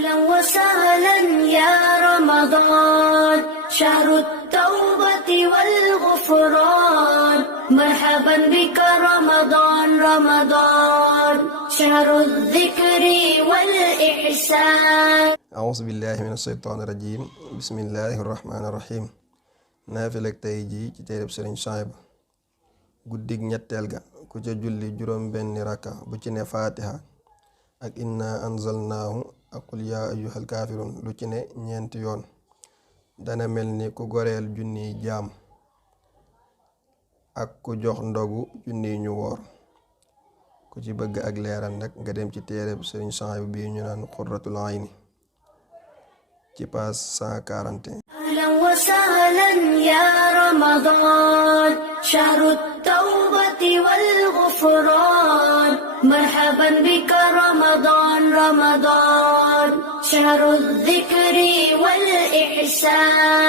أهلا وسهلا يا رمضان، شهر التوبة والغفران، مرحبا بك رمضان رمضان، شهر الذكر والإحسان. أعوذ بالله من الشيطان الرجيم. بسم الله الرحمن الرحيم. naafilek tey jii ci téereb Sëriñ Suhaybu guddig ñetteel ga ku ca julli juróom benni rakka bu ci ne faatiha ak inna anzalnaahu ak qul yaa ayyuhal kaafiruun lu ci ne ñeenti yoon dana mel ni ku goreel junniy jaam ak ku jox ndogu junniy ñu woor. ku ci bëgg ak leeral nag nga dem ci téereb Sëriñ Suhaybu bi ñu naan Qurratul Ayni ci paas 141. أهلا وسهلا يا رمضان، شهر التوبة والغفران، مرحبا بك رمضان رمضان، شهر الذكر والإحسان.